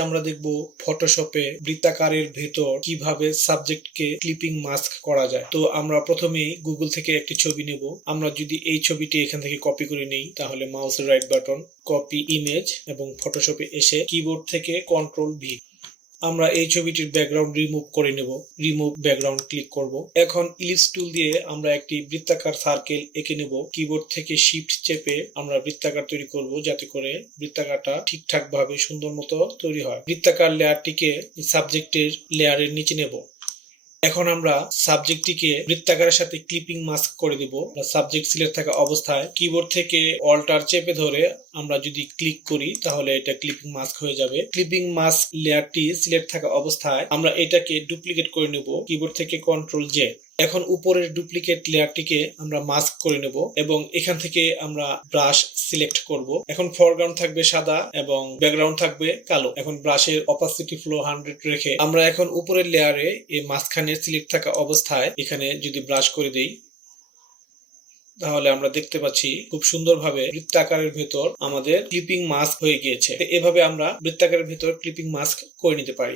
আমরা দেখব ফটোশপে বৃত্তাকারের ভেতর কিভাবে সাবজেক্টকে ক্লিপিং মাস্ক করা যায়। তো আমরা প্রথমেই গুগল থেকে একটি ছবি নেব। আমরা যদি এই ছবিটি এখান থেকে কপি করে নেই তাহলে মাউসের রাইট বাটন, কপি ইমেজ এবং ফটোশপে এসে কিবোর্ড থেকে কন্ট্রোল ভি। আমরা এই ছবিটির ব্যাকগ্রাউন্ড রিমুভ করে নেব। রিমুভ ব্যাকগ্রাউন্ড ক্লিক করব। এখন ইলিপস টুল দিয়ে আমরা একটি বৃত্তাকার সার্কেল এঁকে নেব। কিবোর্ড থেকে শিফট চেপে আমরা বৃত্তাকার তৈরি করব যাতে করে বৃত্তাকারটা ঠিকঠাক ভাবে সুন্দর মতো তৈরি হয়। বৃত্তাকার লেয়ারটিকে সাবজেক্টের লেয়ারের নিচে নেব। এখন আমরা সাবজেক্টটিকে বৃত্তাকারের সাথে ক্লিপিং মাস্ক করে দেব। সাবজেক্ট সিলেক্ট থাকা অবস্থায় কিবোর্ড থেকে অল্টার চেপে ধরে আমরা যদি ক্লিক করি তাহলে এটা ক্লিপিং মাস্ক হয়ে যাবে। ক্লিপিং মাস্ক লেয়ারটি সিলেক্ট থাকা অবস্থায় আমরা এটাকে ডুপ্লিকেট করে নেব কিবোর্ড থেকে কন্ট্রোল জে। এখন উপরের ডুপ্লিকেট লেয়ারটিকে আমরা মাস্ক করে নেব এবং এখান থেকে আমরা ব্রাশ সিলেক্ট করব। এখন ফরগ্রাউন্ড থাকবে সাদা এবং ব্যাকগ্রাউন্ড থাকবে কালো। এখন ব্রাশের অপাসিটি ফ্লো 100 রেখে আমরা এখন উপরের লেয়ারে এই মাঝখানে সিলেক্ট থাকা অবস্থায় এখানে যদি ব্রাশ করে দেই তাহলে আমরা দেখতে পাচ্ছি খুব সুন্দরভাবে বৃত্তাকারের ভেতর আমাদের ক্লিপিং মাস্ক হয়ে গিয়েছে। এভাবে আমরা বৃত্তাকারের ভেতর ক্লিপিং মাস্ক করে নিতে পারি।